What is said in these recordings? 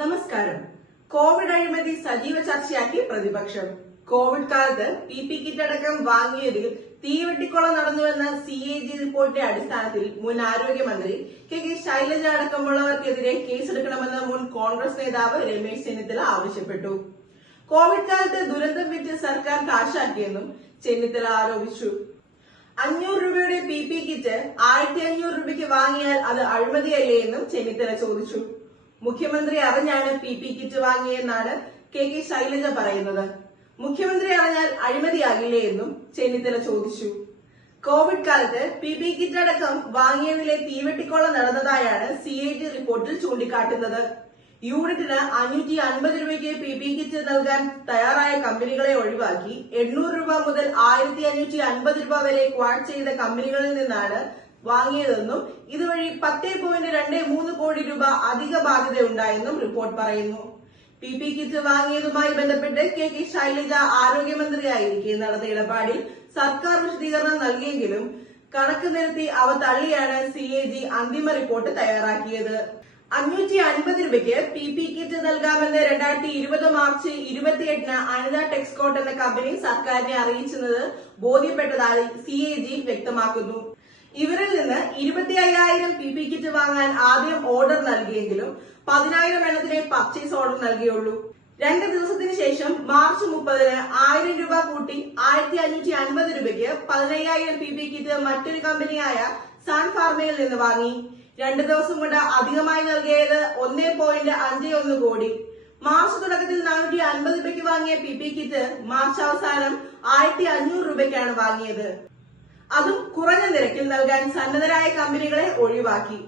നമസ്കാരം. കോവിഡ് അഴിമതി സജീവ ചർച്ചയാക്കി പ്രതിപക്ഷം. കോവിഡ് കാലത്ത് പി പി കിറ്റ് അടക്കം വാങ്ങിയതിൽ തീവെട്ടിക്കൊള നടന്നുവെന്ന സി എ ജി റിപ്പോർട്ടിന്റെ അടിസ്ഥാനത്തിൽ മുൻ ആരോഗ്യമന്ത്രി കെ കെ ശൈലജ അടക്കമുള്ളവർക്കെതിരെ കേസെടുക്കണമെന്ന് മുൻ കോൺഗ്രസ് നേതാവ് രമേശ് ചെന്നിത്തല ആവശ്യപ്പെട്ടു. കോവിഡ് കാലത്ത് ദുരന്തം വിറ്റ് സർക്കാർ കാശാക്കിയെന്നും ചെന്നിത്തല ആരോപിച്ചു. അഞ്ഞൂറ് രൂപയുടെ പി പി കിറ്റ് ആയിരത്തി അഞ്ഞൂറ് രൂപയ്ക്ക് വാങ്ങിയാൽ അത് അഴിമതിയല്ലേ എന്നും ചെന്നിത്തല ചോദിച്ചു. മുഖ്യമന്ത്രി അറിഞ്ഞാണ് പി പി കിറ്റ് വാങ്ങിയെന്നാണ് കെ കെ ശൈലജ പറയുന്നത്. മുഖ്യമന്ത്രി അറിഞ്ഞാൽ അഴിമതിയാകില്ലേ എന്നും ചെന്നിത്തല ചോദിച്ചു. കോവിഡ് കാലത്ത് പി പി കിറ്റ് അടക്കം വാങ്ങിയതിലെ തീവെട്ടിക്കോളം നടന്നതായാണ് സി ഐ ടി റിപ്പോർട്ടിൽ ചൂണ്ടിക്കാട്ടുന്നത്. യൂണിറ്റിന് അഞ്ഞൂറ്റി അൻപത് രൂപയ്ക്ക് പി പി കിറ്റ് നൽകാൻ തയ്യാറായ കമ്പനികളെ ഒഴിവാക്കി എണ്ണൂറ് രൂപ മുതൽ ആയിരത്തി അഞ്ഞൂറ്റി അൻപത് രൂപ വരെ ക്വാഡ് ചെയ്ത കമ്പനികളിൽ നിന്നാണ് വാങ്ങിയതെന്നും ഇതുവഴി പത്തേ പോയിന്റ് രണ്ട് മൂന്ന് കോടി രൂപ അധിക ബാധ്യതയുണ്ടായെന്നും റിപ്പോർട്ട് പറയുന്നു. പി പി കിറ്റ് വാങ്ങിയതുമായി ബന്ധപ്പെട്ട് കെ കെ ശൈലജ ആരോഗ്യമന്ത്രിയായിരിക്കെ നടന്ന ഇടപാടിൽ സർക്കാർ വിശദീകരണം നൽകിയെങ്കിലും കണക്ക് നിരത്തി അവ തള്ളിയാണ് സി എ ജി അന്തിമ റിപ്പോർട്ട് തയ്യാറാക്കിയത്. അഞ്ഞൂറ്റി അൻപത് രൂപയ്ക്ക് പി പി കിറ്റ് നൽകാമെന്ന് രണ്ടായിരത്തി ഇരുപത് മാർച്ച് ഇരുപത്തിയെട്ടിന് അനിത ടെക്സ്കോട്ട് എന്ന കമ്പനി സർക്കാരിനെ അറിയിച്ചത് ബോധ്യപ്പെട്ടതായി സി എ ജി വ്യക്തമാക്കുന്നു. ഇവരിൽ നിന്ന് ഇരുപത്തി അയ്യായിരം പി പി കിറ്റ് വാങ്ങാൻ ആദ്യം ഓർഡർ നൽകിയെങ്കിലും പതിനായിരം എണ്ണത്തിലെ പർച്ചേസ് ഓർഡർ നൽകിയുള്ളൂ. രണ്ട് ദിവസത്തിന് ശേഷം മാർച്ച് മുപ്പതിന് ആയിരം രൂപ കൂട്ടി ആയിരത്തി അഞ്ഞൂറ്റി അൻപത് രൂപയ്ക്ക് പതിനയ്യായിരം പി പി കിറ്റ് മറ്റൊരു കമ്പനിയായ സൺ ഫാർമയിൽ നിന്ന് വാങ്ങി. രണ്ട് ദിവസം കൊണ്ട് അധികമായി നൽകിയത് ഒന്നേ പോയിന്റ് അഞ്ച് ഒന്ന് കോടി. മാർച്ച് തുടക്കത്തിൽ നാനൂറ്റി അൻപത് രൂപയ്ക്ക് വാങ്ങിയ പി പി കിറ്റ് മാർച്ച് അവസാനം ആയിരത്തി അഞ്ഞൂറ് രൂപയ്ക്കാണ് വാങ്ങിയത്. അതും കുറഞ്ഞ നിരക്കിൽ നൽകാൻ സന്നദ്ധരായ കമ്പനികളെ ഒഴിവാക്കി.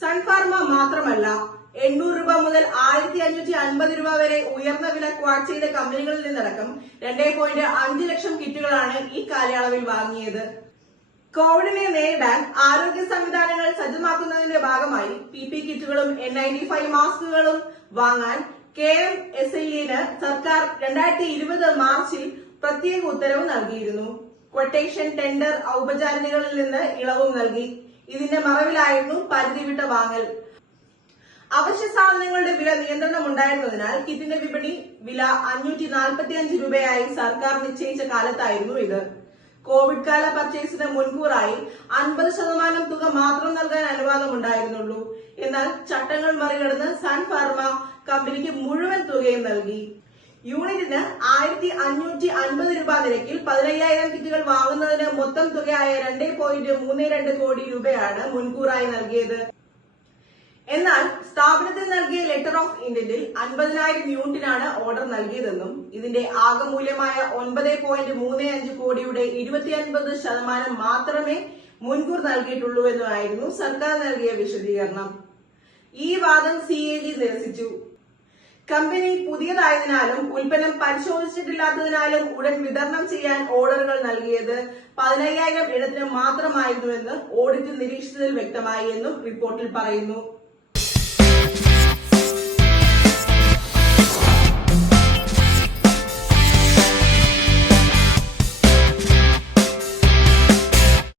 സൺഫാർമ മാത്രമല്ല എണ്ണൂറ് രൂപ മുതൽ ആയിരത്തി അഞ്ഞൂറ്റി അൻപത് രൂപ വരെ ഉയർന്ന വില ക്വാഡ് ചെയ്ത കമ്പനികളിൽ നിന്നടക്കം രണ്ടേ പോയിന്റ് അഞ്ച് ലക്ഷം കിറ്റുകളാണ് ഈ കാലയളവിൽ വാങ്ങിയത്. കോവിഡിനെ നേരിടാൻ ആരോഗ്യ സംവിധാനങ്ങൾ സജ്ജമാക്കുന്നതിന്റെ ഭാഗമായി പി പി കിറ്റുകളും എൻ നയന്റി ഫൈവ് മാസ്കുകളും വാങ്ങാൻ കെ എം എസ് ഐ സർക്കാർ രണ്ടായിരത്തി ഇരുപത് മാർച്ചിൽ പ്രത്യേക ഉത്തരവ് നൽകിയിരുന്നു. ക്വട്ടേഷൻ ടെൻഡർ ഔപചാരികകളിൽ നിന്ന് ഇളവും നൽകി. ഇതിന്റെ മറവിലായിരുന്നു പരിധി വിട്ട വാങ്ങൽ. അവശ്യ സാധനങ്ങളുടെ വില നിയന്ത്രണം ഉണ്ടായിരുന്നതിനാൽ കിറ്റിന്റെ വിപണി വില അഞ്ഞൂറ്റി നാൽപ്പത്തി അഞ്ച് രൂപയായി സർക്കാർ നിശ്ചയിച്ച കാലത്തായിരുന്നു ഇത്. കോവിഡ് കാല പർച്ചേസിന് മുൻകൂറായി അൻപത് ശതമാനം തുക മാത്രം നൽകാൻ അനുവാദമുണ്ടായിരുന്നുള്ളൂ. എന്നാൽ ചട്ടങ്ങൾ മറികടന്ന് സൺ ഫാർമ കമ്പനിക്ക് മുഴുവൻ തുകയും നൽകി. യൂണിറ്റിന് ആയിരത്തി അഞ്ഞൂറ്റി അൻപത് രൂപ നിരക്കിൽ പതിനയ്യായിരം കിറ്റുകൾ വാങ്ങുന്നതിന് മൊത്തം തുകയായ രണ്ടേ പോയിന്റ് മൂന്ന് രണ്ട് കോടി രൂപയാണ് മുൻകൂറായി നൽകിയത്. എന്നാൽ സ്ഥാപനത്തിൽ നൽകിയ ലെറ്റർ ഓഫ് ഇന്റന്റിൽ അൻപതിനായിരം യൂണിറ്റിനാണ് ഓർഡർ നൽകിയതെന്നും ഇതിന്റെ ആകെ മൂല്യമായ ഒൻപത് പോയിന്റ് മൂന്ന് അഞ്ച് കോടിയുടെ ഇരുപത്തിയൊൻപത് ശതമാനം മാത്രമേ മുൻകൂർ നൽകിയിട്ടുള്ളൂ എന്നുമായിരുന്നു സർക്കാർ നൽകിയ വിശദീകരണം. ഈ വാദം സി എ ജി നിരസിച്ചു. കമ്പനി പുതിയതായതിനാലും ഉൽപ്പന്നം പരിശോധിച്ചിട്ടില്ലാത്തതിനാലും ഉടൻ വിതരണം ചെയ്യാൻ ഓർഡറുകൾ നൽകിയത് പതിനയ്യായിരം ഇടത്തിന് മാത്രമായിരുന്നുവെന്ന് ഓഡിറ്റ് നിരീക്ഷിച്ചതിൽ വ്യക്തമായി എന്നും റിപ്പോർട്ടിൽ പറയുന്നു.